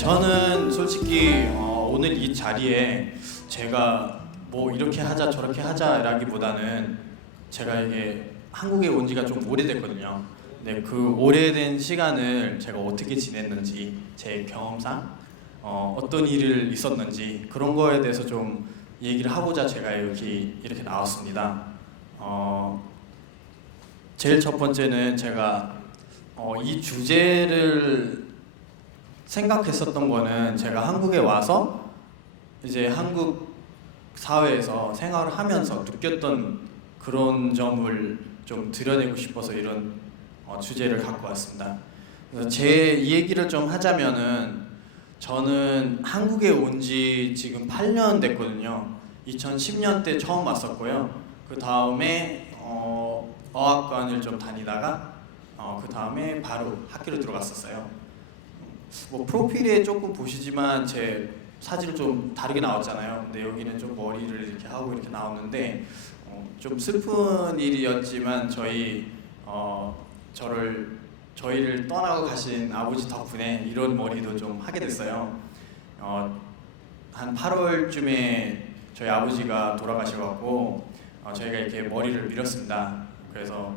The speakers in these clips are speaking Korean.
저는 솔직히 오늘 이 자리에 제가 뭐 이렇게 하자 저렇게 하자라기보다는 제가 이게 한국에 온 지가 좀 오래됐거든요. 근데 그 오래된 시간을 제가 어떻게 지냈는지 제 경험상 어떤 일을 있었는지 그런 거에 대해서 좀 얘기를 하고자 제가 이렇게 나왔습니다. 제일 첫 번째는 제가 이 주제를 생각했었던 거는 제가 한국에 와서 이제 한국 사회에서 생활을 하면서 느꼈던 그런 점을 좀 드러내고 싶어서 이런 주제를 갖고 왔습니다. 그래서 제 이 얘기를 좀 하자면은 저는 한국에 온 지 지금 8년 됐거든요. 2010년 때 처음 왔었고요. 그 다음에 어학관을 좀 다니다가 그 다음에 바로 학교를 들어갔었어요. 뭐 프로필에 조금 보시지만 제 사진은 좀 다르게 나왔잖아요. 근데 여기는 좀 머리를 이렇게 하고 이렇게 나왔는데 좀 슬픈 일이었지만 저희를 떠나고 가신 아버지 덕분에 이런 머리도 좀 하게 됐어요. 한 8월쯤에 저희 아버지가 돌아가셔갖고 저희가 이렇게 머리를 밀었습니다. 그래서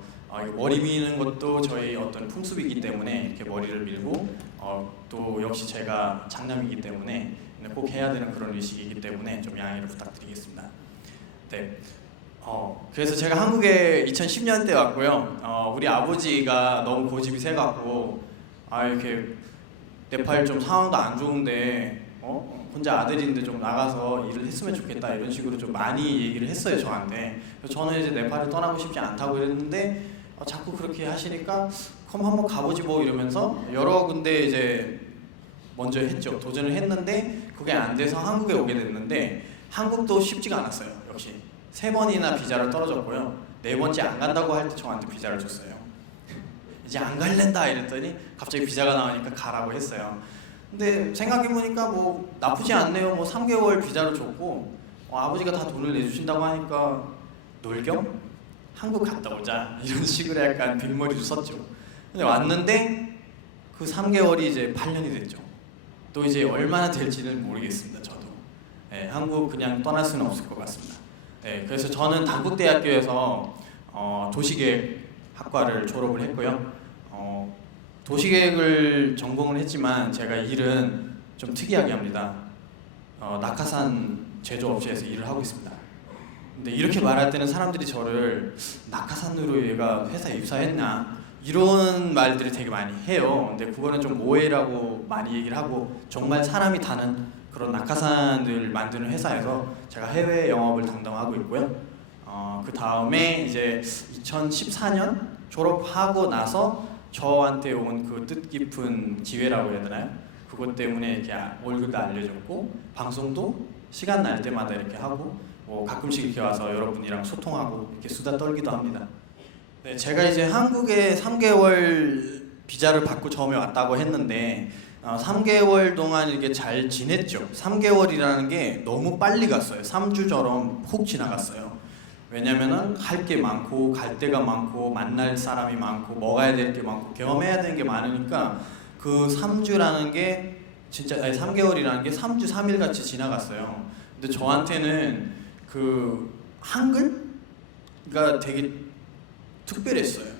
머리 미는 것도 저희 어떤 풍습이기 때문에 이렇게 머리를 밀고 또 역시 제가 장남이기 때문에 꼭 해야 되는 그런 의식이기 때문에 좀 양해를 부탁드리겠습니다. 네. 그래서 제가 한국에 2010년 때 왔고요. 우리 아버지가 너무 고집이 세갖고 이렇게 네팔 좀 상황도 안 좋은데 혼자 아들인데 좀 나가서 일을 했으면 좋겠다 이런 식으로 좀 많이 얘기를 했어요 저한테. 그래서 저는 이제 네팔을 떠나고 싶지 않다고 그랬는데 자꾸 그렇게 하시니까 그럼 한번 가보지 뭐 이러면서 여러 군데 이제 먼저 했죠. 도전을 했는데 그게 안 돼서 한국에 오게 됐는데 한국도 쉽지가 않았어요. 역시 3번이나 비자를 떨어졌고요. 4번째 안 간다고 할 때 저한테 비자를 줬어요. 이제 안 갈랜다 이랬더니 갑자기 비자가 나오니까 가라고 했어요. 근데 생각해보니까 뭐 나쁘지 않네요. 뭐 3개월 비자를 줬고 아버지가 다 돈을 내주신다고 하니까 놀겸 한국 갔다 오자 이런 식으로 약간 빗머리도 썼죠. 근데 왔는데 그 3개월이 이제 8년이 됐죠. 또 이제 얼마나 될지는 모르겠습니다. 저도 한국 그냥 떠날 수는 없을 것 같습니다. 그래서 저는 단국대학교에서 도시계획 학과를 졸업을 했고요. 도시계획을 전공을 했지만 제가 일은 좀 특이하게 합니다. 낙하산 제조업체에서 일을 하고 있습니다. 근데 이렇게 말할 때는 사람들이 저를 낙하산으로 얘가 회사에 입사했나 이런 말들을 되게 많이 해요. 근데 그거는 좀 오해라고 많이 얘기를 하고 정말 사람이 타는 그런 낙하산을 만드는 회사에서 제가 해외 영업을 담당하고 있고요. 그 다음에 이제 2014년 졸업하고 나서 저한테 온 그 뜻깊은 기회라고 해야 되나요? 그것 때문에 이렇게 월급도 알려줬고 방송도 시간 날 때마다 이렇게 하고 뭐 가끔씩 이렇게 와서 여러분이랑 소통하고 이렇게 수다 떨기도 합니다. 네, 제가 이제 한국에 3개월 비자를 받고 처음에 왔다고 했는데 3개월 동안 이렇게 잘 지냈죠. 3개월이라는 게 너무 빨리 갔어요. 3주처럼 훅 지나갔어요. 왜냐면은 할 게 많고 갈 데가 많고 만날 사람이 많고 먹어야 될 게 많고 경험해야 되는 게 많으니까 그 3주라는 게 진짜 3개월이라는 게 3주 3일 같이 지나갔어요. 근데 저한테는 그 한글가 되게 특별했어요.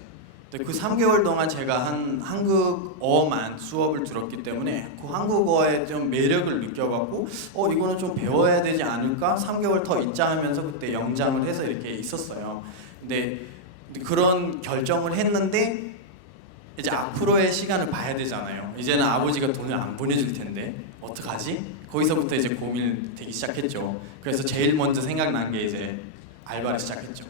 근데 그 3개월 동안 제가 한 한국어만 수업을 들었기 때문에 그 한국어에 좀 매력을 느껴갖고 이거는 좀 배워야 되지 않을까? 3개월 더 있자 하면서 그때 영장을 해서 이렇게 있었어요. 근데 그런 결정을 했는데 이제 앞으로의 시간을 봐야 되잖아요. 이제는 아버지가 돈을 안 보내줄 텐데 어떡하지? 거기서부터 이제 고민이 되기 시작했죠. 그래서 제일 먼저 생각난 게 이제 알바를 시작했죠.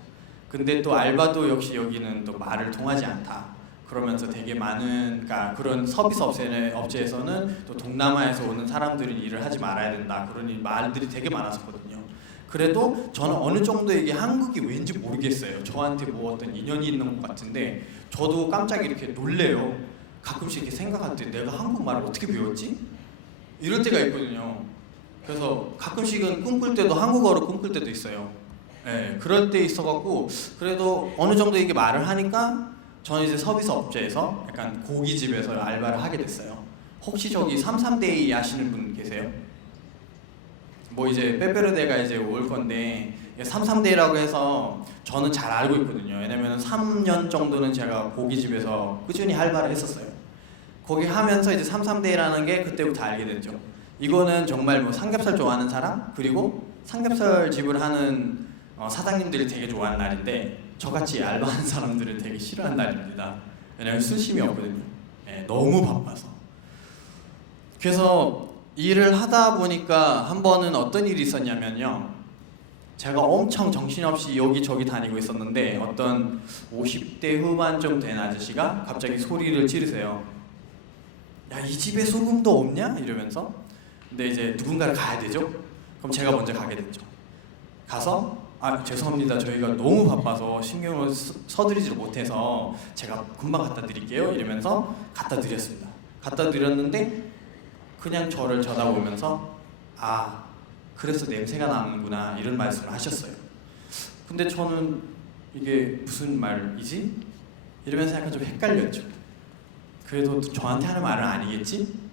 근데 또 알바도 역시 여기는 또 말을 통하지 않다. 그러면서 되게 많은 그런 서비스 업체에서는 또 동남아에서 오는 사람들은 일을 하지 말아야 된다. 그런 말들이 되게 많았었거든요. 그래도 저는 어느 정도 이게 한국이 왠지 모르겠어요. 저한테 뭐 어떤 인연이 있는 것 같은데 저도 깜짝 이렇게 놀래요. 가끔씩 이렇게 생각할 때 내가 한국말을 어떻게 배웠지? 이럴 때가 있거든요. 그래서 가끔씩은 꿈꿀 때도 한국어로 꿈꿀 때도 있어요. 그럴 때 있어갖고 그래도 어느 정도 이게 말을 하니까 저는 이제 서비스 업체에서 약간 고깃집에서 알바를 하게 됐어요. 혹시 저기 33데이 아시는 분 계세요? 뭐 이제 빼빼로데이가 이제 올 건데 33데이라고 해서 저는 잘 알고 있거든요. 왜냐면 3년 정도는 제가 고깃집에서 꾸준히 알바를 했었어요. 거기 하면서 이제 33데이라는 게 그때부터 알게 됐죠. 이거는 정말 뭐 삼겹살 좋아하는 사람, 그리고 삼겹살 집을 하는 사장님들이 되게 좋아하는 날인데 저같이 알바하는 사람들은 되게 싫어하는 날입니다. 왜냐면 수심이 없거든요. 네, 너무 바빠서. 그래서 일을 하다 보니까 한 번은 어떤 일이 있었냐면요, 제가 엄청 정신없이 여기저기 다니고 있었는데 어떤 50대 후반 좀 된 아저씨가 갑자기 소리를 지르세요. 야, 이 집에 소금도 없냐? 이러면서. 근데 이제 누군가를 가야 되죠? 그럼 제가 먼저 가게 됐죠. 가서 죄송합니다, 저희가 너무 바빠서 신경을 써드리지를 못해서 제가 금방 갖다 드릴게요 이러면서 갖다 드렸습니다. 갖다 드렸는데 그냥 저를 쳐다보면서 그래서 냄새가 나는구나 이런 말씀을 하셨어요. 근데 저는 이게 무슨 말이지? 이러면서 약간 좀 헷갈렸죠. 그래도 저한테 하는 말은 아니겠지?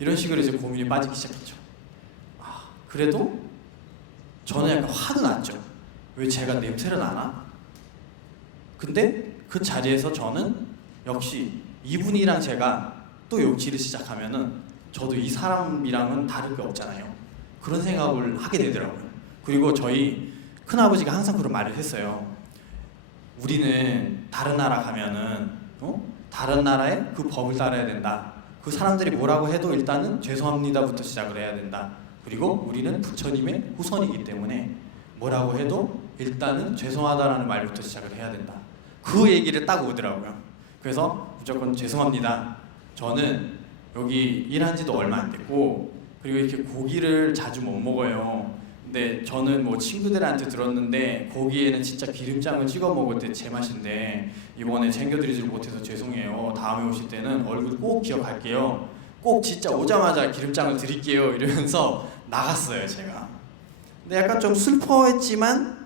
이런 식으로 이제 고민이 빠지기 시작했죠. 그래도 저는 약간 화도 났죠. 왜 제가 냄새를 나나? 근데 그 자리에서 저는 역시 이분이랑 제가 또 욕지를 시작하면은 저도 이 사람이랑은 다를 게 없잖아요. 그런 생각을 하게 되더라고요. 그리고 저희 큰아버지가 항상 그런 말을 했어요. 우리는 다른 나라 가면은 다른 나라의 그 법을 따라야 된다. 그 사람들이 뭐라고 해도 일단은 죄송합니다부터 시작을 해야 된다. 그리고 우리는 부처님의 후손이기 때문에 뭐라고 해도 일단은 죄송하다라는 말부터 시작을 해야 된다. 그 얘기를 딱 오더라고요. 그래서 무조건 죄송합니다. 저는 여기 일한 지도 얼마 안 됐고 그리고 이렇게 고기를 자주 못 먹어요. 근데 저는 뭐 친구들한테 들었는데 고기에는 진짜 기름장을 찍어 먹을 때 제맛인데 이번에 챙겨드리지 못해서 죄송해요. 다음에 오실 때는 얼굴 꼭 기억할게요. 꼭 진짜 오자마자 기름장을 드릴게요 이러면서 나갔어요 제가. 근데 약간 좀 슬퍼했지만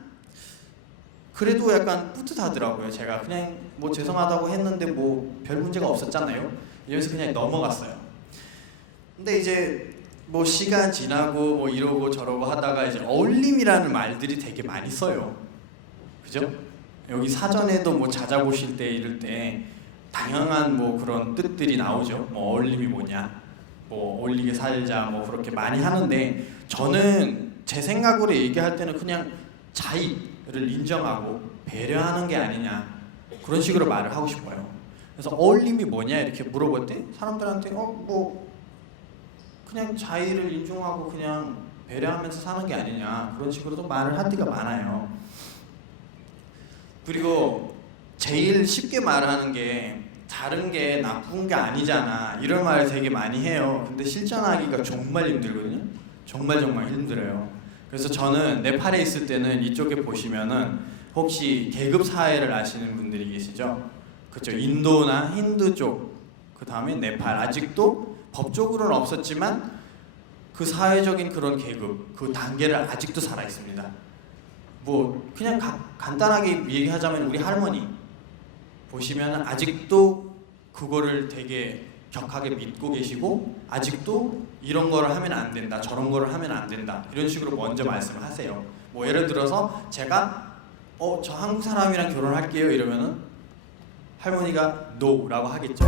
그래도 약간 뿌듯하더라고요. 제가 그냥 뭐 죄송하다고 했는데 뭐 별 문제가 없었잖아요 이러면서 그냥 넘어갔어요. 근데 이제 뭐 시간 지나고 뭐 이러고 저러고 하다가 이제 어울림이라는 말들이 되게 많이 써요. 그죠? 여기 사전에도 뭐 찾아보실 때 이럴 때 다양한 뭐 그런 뜻들이 나오죠. 뭐 어울림이 뭐냐, 뭐 어울리게 살자, 뭐 그렇게 많이 하는데 저는 제 생각으로 얘기할 때는 그냥 차이를 인정하고 배려하는 게 아니냐 그런 식으로 말을 하고 싶어요. 그래서 어울림이 뭐냐 이렇게 물어볼 때 사람들한테 뭐 그냥 자의를 인정하고 그냥 배려하면서 사는 게 아니냐 그런 식으로도 말을 할 때가 많아요. 그리고 제일 쉽게 말하는 게 다른 게 나쁜 게 아니잖아 이런 말을 되게 많이 해요. 근데 실천하기가 정말 힘들거든요. 정말 힘들어요. 그래서 저는 네팔에 있을 때는 이쪽에 보시면은 혹시 계급 사회를 아시는 분들이 계시죠? 그렇죠. 인도나 힌두 쪽, 그 다음에 네팔 아직도 법적으로는 없었지만 그 사회적인 그런 계급, 그 단계를 아직도 살아 있습니다. 뭐 그냥 간단하게 얘기하자면 우리 할머니 보시면 아직도 그거를 되게 격하게 믿고 계시고 아직도 이런 거를 하면 안 된다, 저런 거를 하면 안 된다 이런 식으로 먼저 말씀을 하세요. 뭐 예를 들어서 제가 저 한국 사람이랑 결혼할게요 이러면은 할머니가 NO라고 하겠죠.